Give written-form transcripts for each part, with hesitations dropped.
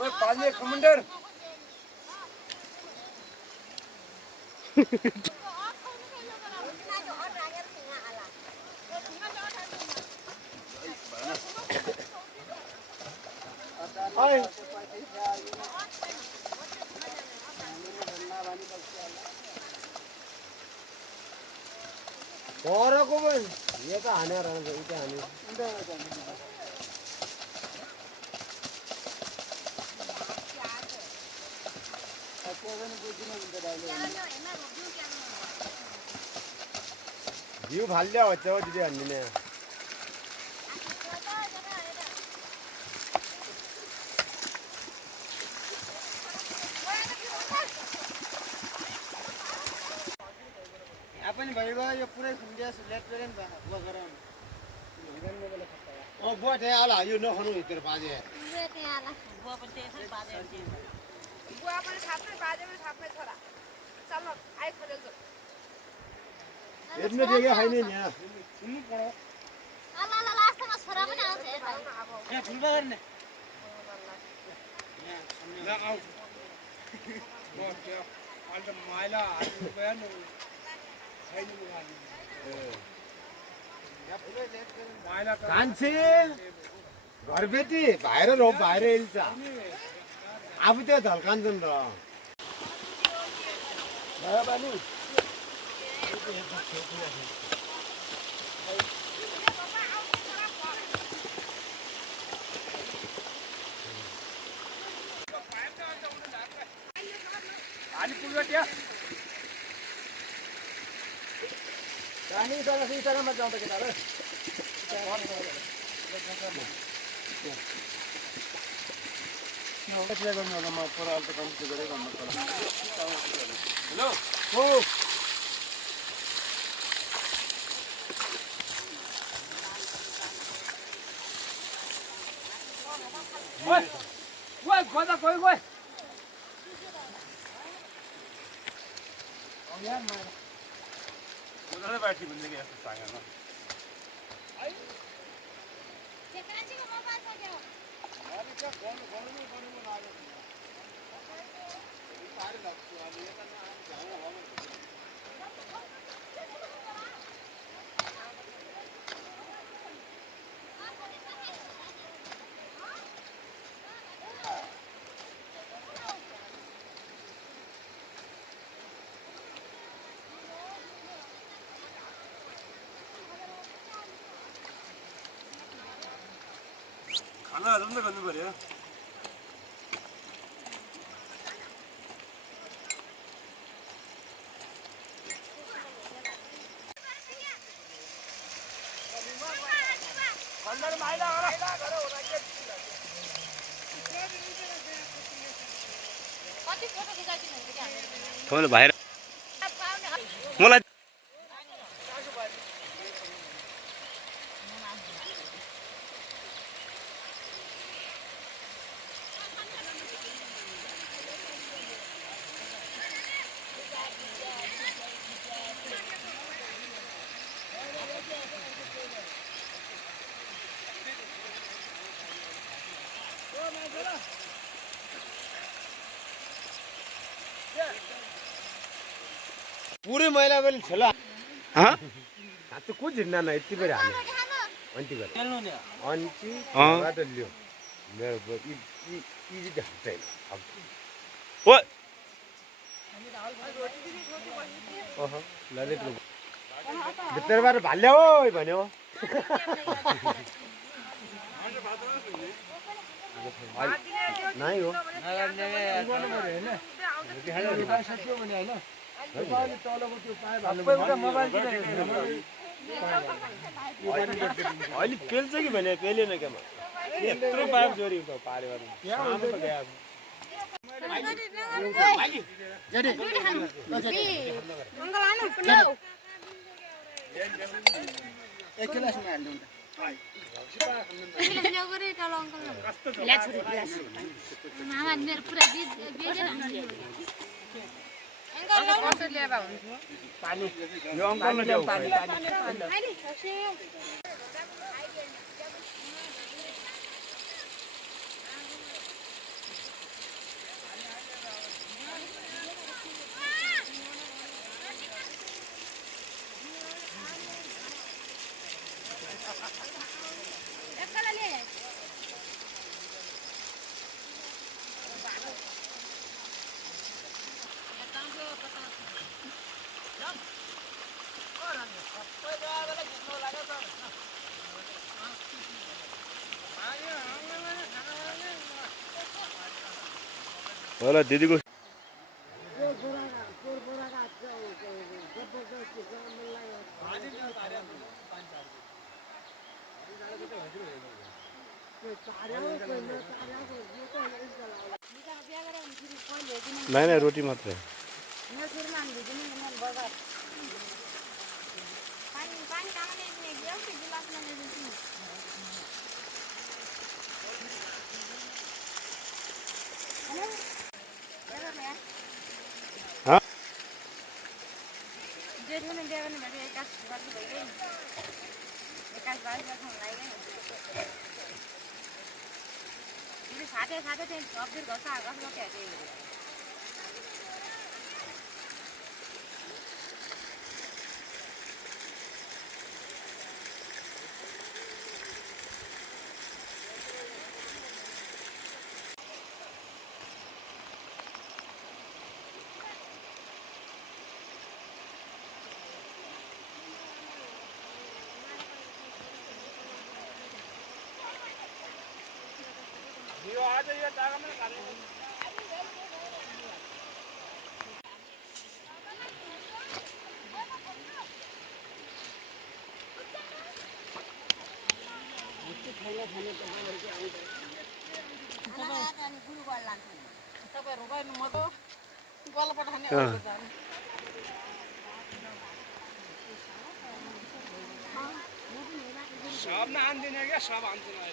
ओए पाले कमांडर हाय और को ये का आने रहा है इथे आने जीव भाल्ल्या होत्या तिथे आणली अपन भाई भाई ये पूरे इंडिया से लेट ट्रेन बा वो गरम ओ बोट है आला यो न खनु इतर बाजे बोट है आला वो अपन स्टेशन बाजे वो अपन साथ में छोरा चलो आई खड़े जो इतने जगह है नहीं यहाँ सुन पड़ो आला आला लास्ट में छोरा पनि आउँछ ए फुलबा गर्ने ला आउ वो क्या अन्त माइला हाल्नु भएन कान्छे घरबेटी भाइर रोप भाइर इल्छ आफू त्यो झल्कान्छन् र बानी आणि पुलगट्या रानी सारा मत जाओ बेटा रे हेलो हो ओए खोदा कोई यार मार उधर बैठी बंदे के ऐसे सांगा ना चक्राची को मोबाइल से क्या अरे क्या कौन ना आ सारे लक्ष्य वाले ये करना हम जाओ हम खाना आदम तो करनी पड़ेगा अंदर माइला करो कति फोटो खिचाइदिनु हुन्छ के हामी फोन भाइर मलाई पूरे महिला वाली चला हाँ तो कुछ जिन्ना ना इतनी बड़ी आने अंटी कर अंटी बात लियो मैं इजी जाते हैं अब वो ओह ललित लोग बितर बार भाल्ले हो बने हो नहीं हो अहिले पेल्छ कि भने पेलेन क्या यत्रो पाइप जोरी पार्यो पानी यो अंकल ने ल्याऊ पानी होला दिदीको नहीं रोटी मात्र हाँ साथे साथे चाहिँ सब्जी घसा घस मात्रै सब ना आन दिन क्या सब आन दिन आए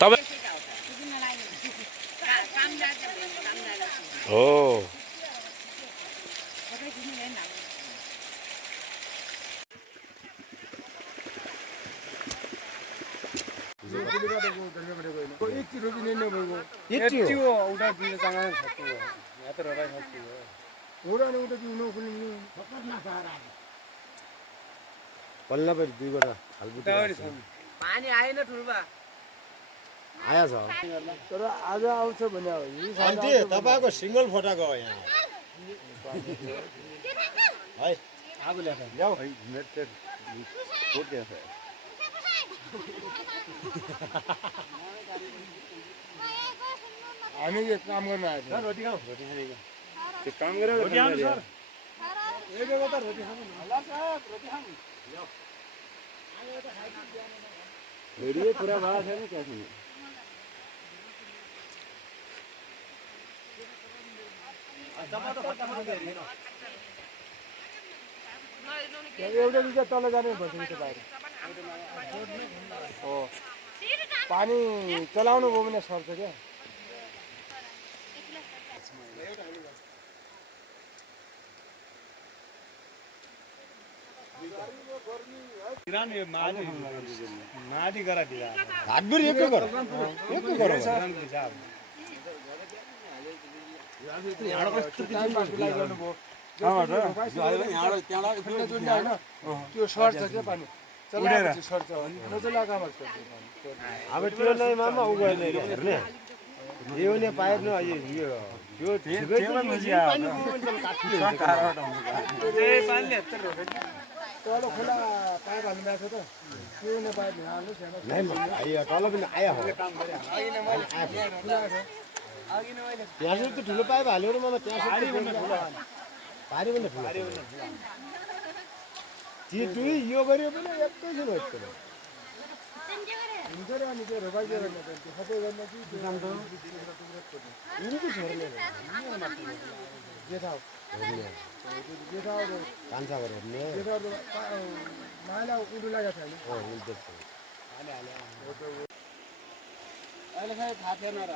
तब हो पल्ला पर दुई गोटा खालबुटी पानी आएन ठुलबा आया छ तर आज आउँछ भने आन्टी तपाईको सिंगल फोटाको हो यहाँ है आगो ल्याएर जाऊ हामी के काम गर्न आएको सर रोटी खाऊ रोटी खाने त्यो काम गरेर रोटी खानु सर एक जग्गा त रोटी खानु ल सर रोटी खाऊ भिडियो पुरा भएको छैन क्या छैन एउटा दुईटा तल जाने भन्छ त्यो बाहिर हो पानी चलाउनु भयो भने सर्छ क्या माथि गरा दिदा हातबुरी एक गर त्यो सर्छ क्या पानी चलाएपछि सर्छ नचलाएको अब त्यो नै मामा उ गर्ने हेर्ने यो ने पाइप न यो त्यो ठिकै तल खोला पाइप हाल्नु भएको छ त त्यो ने पाइप हाल्नु छैन तल पनि आया हो त्यहाँ त ठुलो पाइप हाल्यो र मामा त्यहाँ पारी भन्दा ठुलो त्यो दुई यो गर्यो पनि एकैछिन हो त्यो हुन्छ र अनि त्यो रोपाइ के गर्ने त्यो सबै गर्न कि त्यो काम त यिनीको छोरीले जे थाहा जे थाहा कान्छा गरेर हेर्ने जे थाहा माइला उडु लागेको छ उसले देख्छ अहिले खै थाहा थिएन र